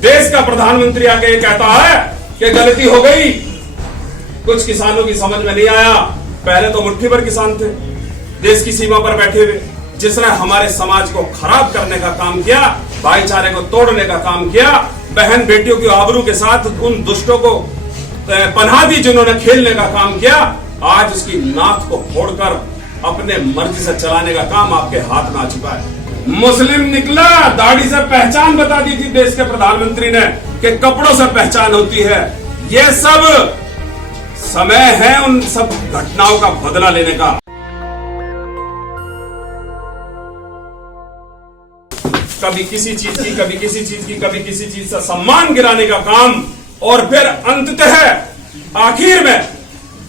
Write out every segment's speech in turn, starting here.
देश का प्रधानमंत्री आके ये कहता है कि गलती हो गई, कुछ किसानों की समझ में नहीं आया। पहले तो मुट्ठी भर किसान थे देश की सीमा पर बैठे हुए, जिसने हमारे समाज को खराब करने का काम किया, भाईचारे को तोड़ने का काम किया, बहन बेटियों की आबरू के साथ उन दुष्टों को पनाह दी जिन्होंने खेलने का काम किया। आज उसकी नाक को फोड़कर अपने मर्जी से चलाने का काम आपके हाथ में आ चुका है। मुस्लिम निकला, दाढ़ी से पहचान बता दी थी देश के प्रधानमंत्री ने कि कपड़ों से पहचान होती है। ये सब समय है उन सब घटनाओं का बदला लेने का। कभी किसी चीज की, कभी किसी चीज की, कभी किसी चीज से सम्मान गिराने का काम, और फिर अंततः आखिर में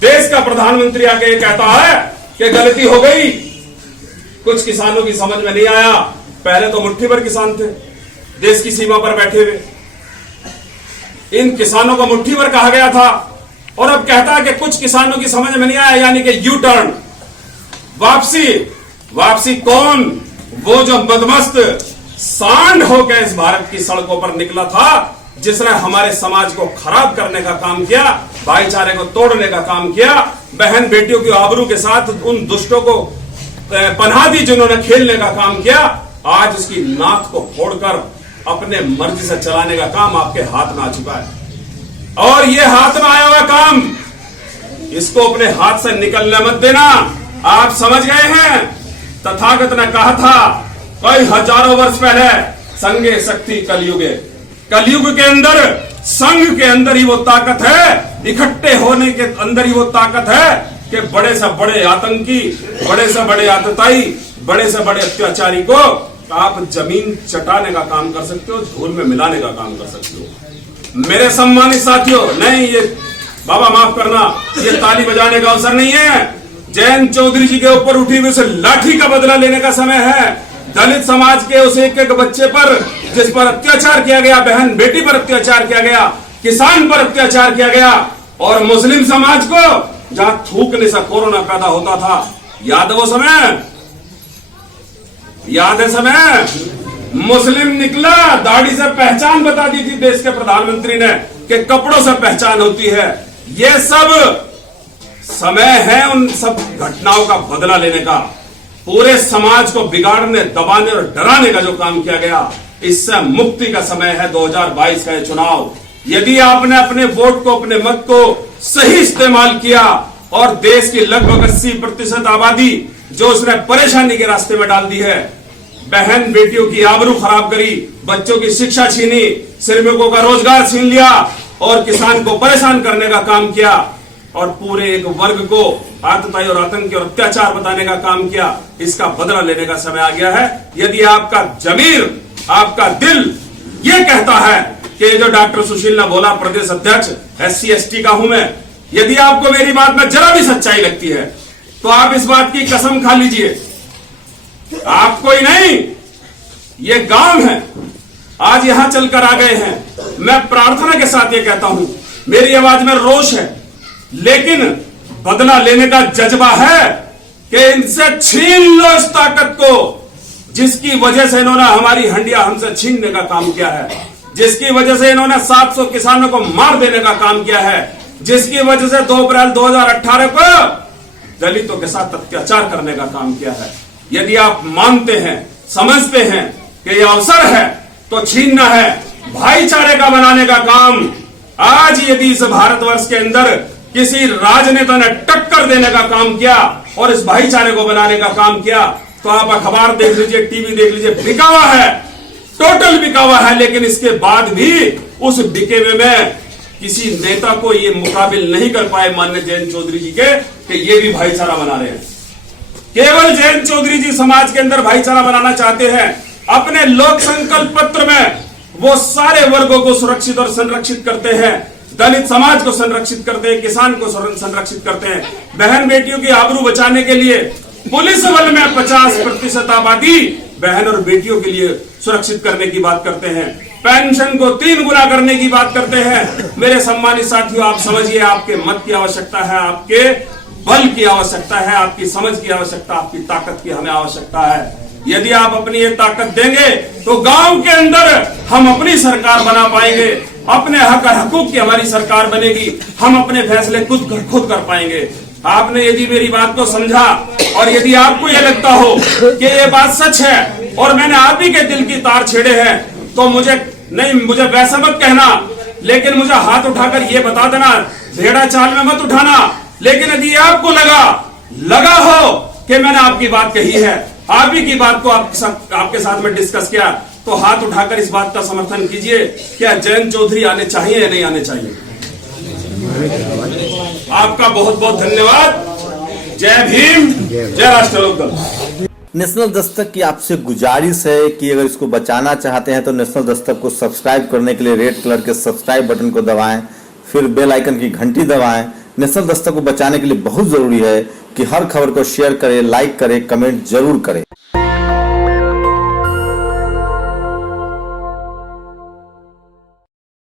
देश का प्रधानमंत्री आके ये कहता है कि गलती हो गई, कुछ किसानों की समझ में नहीं आया। पहले तो मुट्ठी भर किसान थे देश की सीमा पर बैठे हुए, इन किसानों को मुट्ठी भर कहा गया था, और अब कहता है कि कुछ किसानों की समझ में नहीं आया, यानी कि यू टर्न, वापसी। वापसी कौन? वो जो बदमस्त सांड होकर इस भारत की सड़कों पर निकला था, जिसने हमारे समाज को खराब करने का काम किया, भाईचारे को तोड़ने का काम किया, बहन बेटियों की आबरू के साथ उन दुष्टों को पनाह दी जिन्होंने खेलने का काम किया। आज उसकी नाक को फोड़कर अपने मर्जी से चलाने का काम आपके हाथ में आ चुका है, और ये हाथ में आया हुआ काम इसको अपने हाथ से निकलने मत देना। आप समझ गए हैं, तथागत ने कहा था कई हजारों वर्ष पहले, संगे शक्ति कलयुगे। कलयुग के अंदर संघ के अंदर ही वो ताकत है, इकट्ठे होने के अंदर ही वो ताकत है कि बड़े से बड़े आतंकी, बड़े से बड़े आतताई, बड़े से बड़े अत्याचारी को आप जमीन चटाने का काम कर सकते हो, धूल में मिलाने का काम कर सकते हो। मेरे सम्मानित साथियों, नहीं, ये बाबा माफ करना, ये ताली बजाने का अवसर नहीं है। जयंत चौधरी जी के ऊपर उठी हुई उस लाठी का बदला लेने का समय है। दलित समाज के उस एक एक बच्चे पर जिस पर अत्याचार किया गया, बहन बेटी पर अत्याचार किया गया, किसान पर अत्याचार किया गया, और मुस्लिम समाज को जहां थूकने से कोरोना पैदा होता था, याद है वो समय? याद है समय? मुस्लिम निकला, दाढ़ी से पहचान बता दी थी देश के प्रधानमंत्री ने कि कपड़ों से पहचान होती है। ये सब समय है उन सब घटनाओं का बदला लेने का। पूरे समाज को बिगाड़ने, दबाने और डराने का जो काम किया गया, इससे मुक्ति का समय है 2022 का ये चुनाव। यदि आपने अपने वोट को, अपने मत को सही इस्तेमाल किया और देश की लगभग 80% आबादी जो उसने परेशानी के रास्ते में डाल दी है, बहन बेटियों की आबरू खराब करी, बच्चों की शिक्षा छीनी, श्रमिकों का रोजगार छीन लिया, और किसान को परेशान करने का काम किया, और पूरे एक वर्ग को आतताई और आतंकी और अत्याचार बताने का काम किया, इसका बदला लेने का समय आ गया है। यदि आपका जमीर, आपका दिल ये कहता है कि जो डॉक्टर सुशील ने बोला, प्रदेश अध्यक्ष SC ST का हूं मैं, यदि आपको मेरी बात में जरा भी सच्चाई लगती है तो आप इस बात की कसम खा लीजिए, आपको ही नहीं, ये गांव है, आज यहां चलकर आ गए हैं। मैं प्रार्थना के साथ ये कहता हूं, मेरी आवाज में रोष है, लेकिन बदला लेने का जज्बा है कि इनसे छीन लो इस ताकत को, जिसकी वजह से इन्होंने हमारी हंडिया हमसे छीनने का काम किया है, जिसकी वजह से इन्होंने 700 किसानों को मार देने का काम किया है, जिसकी वजह से 2 अप्रैल 2018 को दलितों के साथ अत्याचार करने का काम किया है। यदि आप मानते हैं, समझते हैं कि यह अवसर है, तो छीनना है, भाईचारे का बनाने का काम। आज यदि इस भारतवर्ष के अंदर किसी राजनेता ने टक्कर देने का काम किया और इस भाईचारे को बनाने का काम किया, तो आप अखबार देख लीजिए, टीवी देख लीजिए, बिका हुआ है, टोटल बिका हुआ है। लेकिन इसके बाद भी उस बिके हुए में किसी नेता को ये मुकाबिल नहीं कर पाए माननीय जयंत चौधरी जी के कि ये भी भाईचारा बना रहे हैं। केवल जयंत चौधरी जी समाज के अंदर भाईचारा बनाना चाहते हैं। अपने लोक संकल्प पत्र में वो सारे वर्गों को सुरक्षित और संरक्षित करते हैं, दलित समाज को संरक्षित करते हैं, किसान को संरक्षित करते हैं, बहन बेटियों की आबरू बचाने के लिए पुलिस बल में 50% आबादी बहन और बेटियों के लिए सुरक्षित करने की बात करते हैं, पेंशन को 3 गुना करने की बात करते हैं। मेरे सम्मानित साथियों, आप समझिए, आपके मत की आवश्यकता है, आपके बल की आवश्यकता है, आपकी समझ की आवश्यकता, आपकी ताकत की हमें आवश्यकता है। यदि आप अपनी ये ताकत देंगे तो गांव के अंदर हम अपनी सरकार बना पाएंगे, अपने हक और हकूक की हमारी सरकार बनेगी, हम अपने फैसले खुद कर पाएंगे। आपने यदि मेरी बात को समझा और यदि आपको यह लगता हो कि ये बात सच है और मैंने आप ही के दिल की तार छेड़े हैं, तो मुझे वैसा मत कहना, लेकिन मुझे हाथ उठाकर ये बता देना, भेड़ा चाल में मत उठाना। लेकिन यदि आपको लगा हो कि मैंने आपकी बात कही है, आप ही की बात को आपके साथ में डिस्कस किया, तो हाथ उठाकर इस बात का समर्थन कीजिए, क्या जयंत चौधरी आने चाहिए या नहीं आने चाहिए। आपका बहुत बहुत धन्यवाद। जय भीम, जय राष्ट्र लोकदल। नेशनल दस्तक की आपसे गुजारिश है कि अगर इसको बचाना चाहते हैं तो नेशनल दस्तक को सब्सक्राइब करने के लिए रेड कलर के सब्सक्राइब बटन को दबाएं, फिर बेल आइकन की घंटी दबाएं। नेशनल दस्तक को बचाने के लिए बहुत जरूरी है कि हर खबर को शेयर करें, लाइक करें, कमेंट जरूर करें।